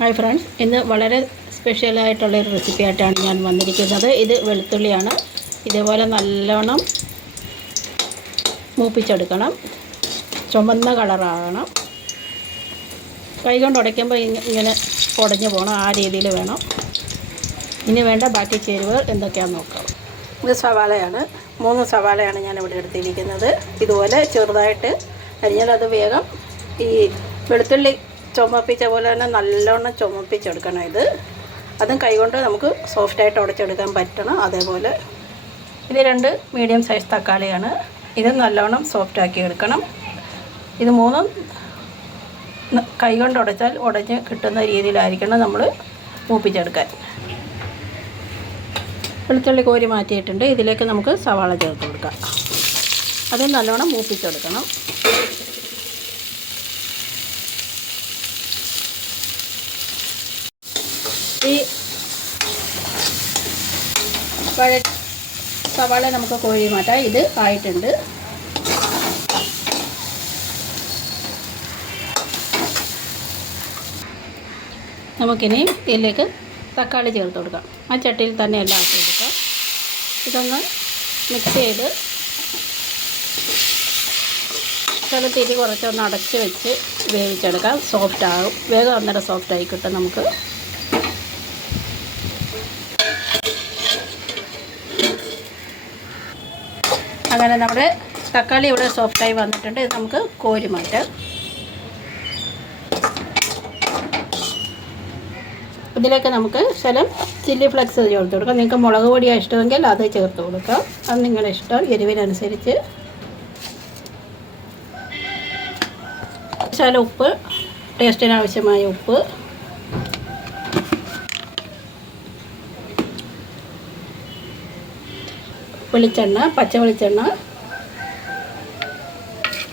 Hi friends, ഇന്ന് വളരെ സ്പെഷ്യലായിട്ടുള്ളൊരു recipe ആയിട്ടാണ് ഞാൻ വന്നിരിക്കുന്നത്. ഇത് വെളുത്തുള്ളിയാണ്. ഇതേപോലെ നല്ലോണം മൂപ്പിച്ചെടുക്കണം. ചുമന്ന കളറാകണം. കൈകൊണ്ട് ഉടയ്ക്കുമ്പോൾ ഇങ്ങനെ ഉടഞ്ഞു പോകണം. ആ രീതിയിൽ വേണം. ഇനി വേണ്ട ബാക്കി ചേരുവകൾ എന്തൊക്കെയാണെന്ന് നോക്കാം. ഇത് സവാളയാണ്. 3 സവാളയാണ് ഞാനിവിടെ എടുത്തിരിക്കുന്നത്. ഇതുപോലെ ചെറുതായിട്ട് അരിഞ്ഞാൽ അത് വേഗം ഈ വെളുത്തുള്ളി ചുമപ്പിച്ച പോലെ തന്നെ നല്ലോണം ചുമപ്പിച്ചെടുക്കണം. അതും കൈകൊണ്ട് നമുക്ക് സോഫ്റ്റായിട്ട് ഉടച്ചെടുക്കാൻ പറ്റണം. അതേപോലെ ഇത് 2 മീഡിയം സൈസ് തക്കാളിയാണ്. ഇത് നല്ലോണം സോഫ്റ്റാക്കി എടുക്കണം. ഇത് 3 കൈകൊണ്ട് ഉടച്ചാൽ ഉടഞ്ഞ് കിട്ടുന്ന രീതിയിലായിരിക്കണം നമ്മൾ മൂപ്പിച്ചെടുക്കാൻ. വെളുത്തുള്ളി കോരി മാറ്റിയിട്ടുണ്ട്. ഇതിലേക്ക് നമുക്ക് സവാള ചേർത്ത് കൊടുക്കാം. അത് നല്ലോണം മൂപ്പിച്ചെടുക്കണം. ഈ സവാള നമുക്ക് കോഴി മാറ്റാം. ഇത് ആയിട്ടുണ്ട്. നമുക്കിനി ഇതിലേക്ക് തക്കാളി ചേർത്ത് കൊടുക്കാം. ആ ചട്ടിയിൽ തന്നെ എല്ലാം ആക്കി കൊടുക്കാം. ഇതൊന്ന് മിക്സ് ചെയ്ത് തിരി കുറച്ചൊന്ന് അടച്ച് വെച്ച് വേവിച്ചെടുക്കാം. സോഫ്റ്റാകും. വേഗം അന്നേരം സോഫ്റ്റായി കിട്ടും നമുക്ക്. അങ്ങനെ നമ്മുടെ തക്കാളി ഇവിടെ സോഫ്റ്റായി വന്നിട്ടുണ്ട്. ഇത് നമുക്ക് കോരി മാറ്റാം. ഇതിലേക്ക് നമുക്ക് ശകലം ചില്ലി ഫ്ലെക്സ് ചേർത്ത് കൊടുക്കാം. നിങ്ങൾക്ക് മുളക് പൊടിയാണ് ഇഷ്ടമെങ്കിൽ അത് ചേർത്ത് കൊടുക്കാം. അത് നിങ്ങളുടെ ഇഷ്ടം, എരിവിനനുസരിച്ച്. ശകലം ഉപ്പ്, ടേസ്റ്റിന് ആവശ്യമായ ഉപ്പ്. വെളിച്ചെണ്ണ, പച്ച വെളിച്ചെണ്ണ,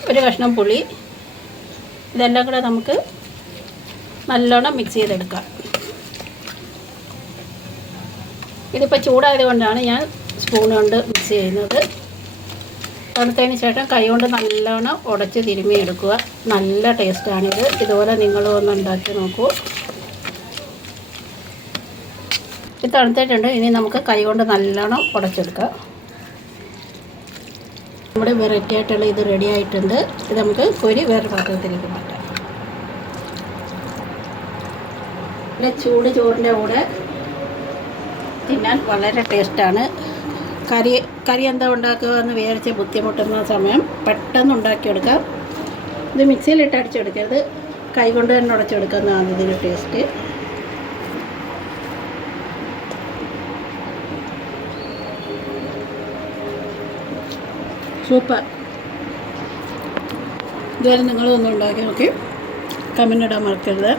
ഒരു കഷ്ണം പുളി. ഇതെല്ലാം കൂടെ നമുക്ക് നല്ലോണം മിക്സ് ചെയ്തെടുക്കാം. ഇതിപ്പോൾ ചൂടായത് കൊണ്ടാണ് ഞാൻ സ്പൂൺ കൊണ്ട് മിക്സ് ചെയ്യുന്നത്. തണുത്തതിന് ശേഷം കൈ കൊണ്ട് നല്ലോണം ഉടച്ച് തിരുമ്മി എടുക്കുക. നല്ല ടേസ്റ്റാണിത്. ഇതുപോലെ നിങ്ങളും ഒന്ന് ഉണ്ടാക്കി നോക്കൂ. ഇത് തണുത്തിട്ടുണ്ട്. ഇനി നമുക്ക് കൈ കൊണ്ട് നല്ലോണം ഉടച്ചെടുക്കാം. നമ്മുടെ വെറൈറ്റി ആയിട്ടുള്ള ഇത് റെഡി ആയിട്ടുണ്ട്. ഇത് നമുക്ക് കോരി വേറെ പാത്രത്തിലേക്ക് മാറ്റാം. പിന്നെ ചൂട് ചോറിൻ്റെ കൂടെ തിന്നാൻ വളരെ ടേസ്റ്റാണ്. കറി എന്താ ഉണ്ടാക്കുക എന്ന് വിചാരിച്ച് ബുദ്ധിമുട്ടുന്ന സമയം പെട്ടെന്ന് ഉണ്ടാക്കിയെടുക്കാം. ഇത് മിക്സിയിലിട്ട് അടിച്ചെടുക്കരുത്, കൈ കൊണ്ട് തന്നെ ഉടച്ചെടുക്കുന്നതാണ് ഇതിൻ്റെ ടേസ്റ്റ്. സൂപ്പർ. ഇതുവരെ നിങ്ങളൊന്നും ഉണ്ടാക്കി നോക്കി കമൻ്റ് ഇടാൻ മറക്കരുത്.